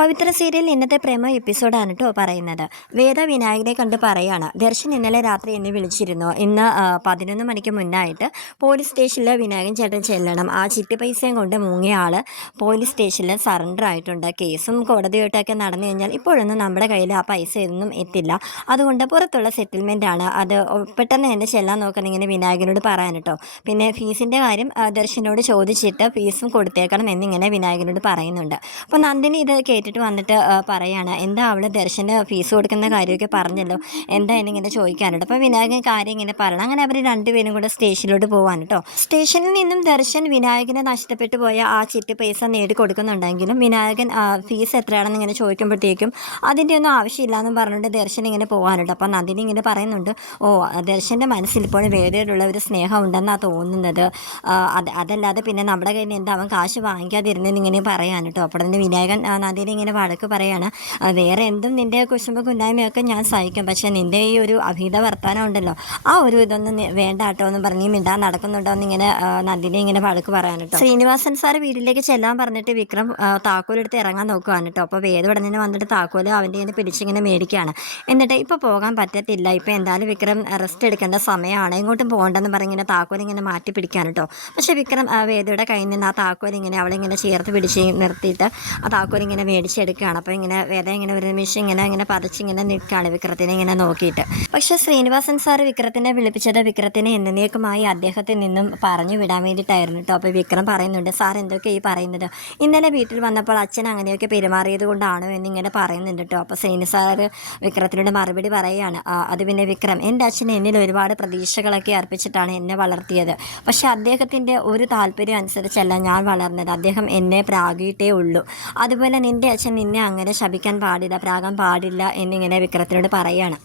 പവിത്ര serial ഇന്നത്തെ പ്രേമ എപ്പിസോഡാണ് കേട്ടോ പറയുന്നത്. വേദ വിനായകനെ കണ്ട് പറയാണ്, ദർശൻ ഇന്നലെ രാത്രി എന്നെ വിളിച്ചിരുന്നു. ഇന്ന് 11 മണിക്ക് മുന്നായിട്ട് പോലീസ് സ്റ്റേഷനിൽ വിനായകൻ ചേട്ടൻ ചെല്ലണം. ആ ചിട്ടി പൈസയും കൊണ്ട് മുങ്ങിയ ആൾ പോലീസ് സ്റ്റേഷനിൽ സറണ്ടർ ആയിട്ടുണ്ട്. കേസും കോടതിയായിട്ടൊക്കെ നടന്നു കഴിഞ്ഞാൽ ഇപ്പോഴൊന്നും നമ്മുടെ കയ്യിൽ ആ പൈസ ഒന്നും എത്തില്ല. അതുകൊണ്ട് പുറത്തുള്ള സെറ്റിൽമെൻ്റ് ആണ്. അത് പെട്ടെന്ന് തന്നെ ചെല്ലാൻ നോക്കണം ഇങ്ങനെ വിനായകനോട് പറയാൻ കേട്ടോ. പിന്നെ ഫീസിൻ്റെ കാര്യം ദർശനോട് ചോദിച്ചിട്ട് ഫീസും കൊടുത്തേക്കണം എന്നിങ്ങനെ വിനായകനോട് പറയുന്നുണ്ട്. അപ്പോൾ നന്ദിനി ഇത് കേട്ടിട്ട് വന്നിട്ട് പറയാണ്, എന്താ അവൾ ദർശന് ഫീസ് കൊടുക്കുന്ന കാര്യമൊക്കെ പറഞ്ഞല്ലോ, എന്താ എന്നിങ്ങനെ ചോദിക്കാനുണ്ട്. അപ്പോൾ വിനായകൻ കാര്യം ഇങ്ങനെ പറയണം. അങ്ങനെ അവർ രണ്ടുപേരും കൂടെ സ്റ്റേഷനിലോട്ട് പോകാൻ കേട്ടോ. സ്റ്റേഷനിൽ നിന്നും ദർശൻ വിനായകന് നഷ്ടപ്പെട്ടു പോയ ആ ചിട്ടി പൈസ നേടിക്കൊടുക്കുന്നുണ്ടെങ്കിലും വിനായകൻ ഫീസ് എത്രയാണെന്ന് ഇങ്ങനെ ചോദിക്കുമ്പോഴത്തേക്കും അതിൻ്റെ ഒന്നും ആവശ്യമില്ല എന്നും പറഞ്ഞിട്ട് ദർശൻ ഇങ്ങനെ പോകാനുണ്ട്. അപ്പോൾ നന്ദിനി ഇങ്ങനെ പറയുന്നുണ്ട്, ദർശൻ്റെ മനസ്സിൽ ഇപ്പോൾ വേദയോടുള്ള ഒരു സ്നേഹം ഉണ്ടെന്നാണ് തോന്നുന്നത്. അതല്ലാതെ പിന്നെ നമ്മുടെ കയ്യിൽ നിന്ന് എന്താ അവൻ കാശ് വാങ്ങിക്കാതിരുന്നെന്ന് ഇങ്ങനെ പറയാൻ കേട്ടോ. അപ്പോൾ തന്നെ വിനായകൻ നന്ദിനി ഇങ്ങനെ വഴക്ക് പറയാണ്, വേറെ എന്തും നിൻ്റെ കുശുമ്പ് കുന്നായ്മയൊക്കെ ഞാൻ സഹിക്കും, പക്ഷേ നിൻ്റെ ഈ ഒരു അഭീത വർത്താനം ഉണ്ടല്ലോ, ആ ഒരു ഇതൊന്നും വേണ്ട കേട്ടോ എന്ന് പറഞ്ഞ് മിണ്ടാൻ നടക്കുന്നുണ്ടോ എന്നിങ്ങനെ നന്ദിനി ഇങ്ങനെ വഴക്ക് പറയാൻ കേട്ടോ. ശ്രീനിവാസൻ സാർ വീട്ടിലേക്ക് ചെല്ലാൻ പറഞ്ഞിട്ട് വിക്രം താക്കോലെടുത്ത് ഇറങ്ങാൻ നോക്കുവാണ് കേട്ടോ. അപ്പോൾ വേദ ഉടനെ വന്നിട്ട് താക്കോല് അവൻ്റെ കയ്യിൽ പിടിച്ചിങ്ങനെ മേടിക്കുകയാണ്. എന്നിട്ട് ഇപ്പോൾ പോകാൻ പറ്റത്തില്ല, ഇപ്പോൾ എന്തായാലും വിക്രം റെസ്റ്റ് എടുക്കേണ്ട സമയമാണ്, എങ്ങോട്ടും പോകണ്ടെന്ന് പറഞ്ഞിങ്ങനെ താക്കോലിങ്ങനെ മാറ്റി പിടിക്കാൻ കേട്ടോ. പക്ഷേ വിക്രം വേദയുടെ കയ്യിൽ നിന്ന് ആ താക്കോലിങ്ങനെ അവളിങ്ങനെ ചേർത്ത് പിടിച്ച് നിർത്തിയിട്ട് ആ താക്കോലിങ്ങനെ മേടിച്ചെടുക്കുകയാണ്. അപ്പോൾ ഇങ്ങനെ വേദ ഇങ്ങനെ ഒരു നിമിഷം ഇങ്ങനെ പതച്ചിങ്ങനെ നിൽക്കുകയാണ് വിക്രത്തിനെ ഇങ്ങനെ നോക്കിയിട്ട്. പക്ഷേ ശ്രീനിവാസൻ സാർ വിക്രത്തിനെ വിളിപ്പിച്ചത് വിക്രത്തിനെ എന്നേക്കുമായി അദ്ദേഹത്തിൽ നിന്നും പറഞ്ഞു വിടാൻ വേണ്ടിയിട്ടായിരുന്നു കേട്ടോ. അപ്പോൾ വിക്രം പറയുന്നുണ്ട്, സാർ എന്തൊക്കെ ഈ പറയുന്നത്, ഇന്നലെ വീട്ടിൽ വന്നപ്പോൾ അച്ഛൻ അങ്ങനെയൊക്കെ പെരുമാറിയത് കൊണ്ടാണോ എന്നിങ്ങനെ പറയുന്നുണ്ട് കേട്ടോ. അപ്പോൾ ശ്രീനി സാർ വിക്രത്തിനോട് മറുപടി പറയുകയാണ്, അത് പിന്നെ വിക്രം, എൻ്റെ അച്ഛൻ എന്നിൽ ഒരുപാട് പ്രതീക്ഷകളൊക്കെ അർപ്പിച്ചിട്ടാണ് എന്നെ വളർത്തിയത്. പക്ഷേ അദ്ദേഹത്തിൻ്റെ ഒരു താല്പര്യം അനുസരിച്ചല്ല ഞാൻ വളർന്നത്, അദ്ദേഹം എന്നെ പ്രാഗിയിട്ടേ ഉള്ളൂ. അതുപോലെ നിൻ്റെ അച്ഛൻ നിന്നെ അങ്ങനെ ശപിക്കാൻ പാടില്ല, പ്രാകാൻ പാടില്ല എന്നിങ്ങനെ വിക്രത്തിനോട് പറയുകയാണ്.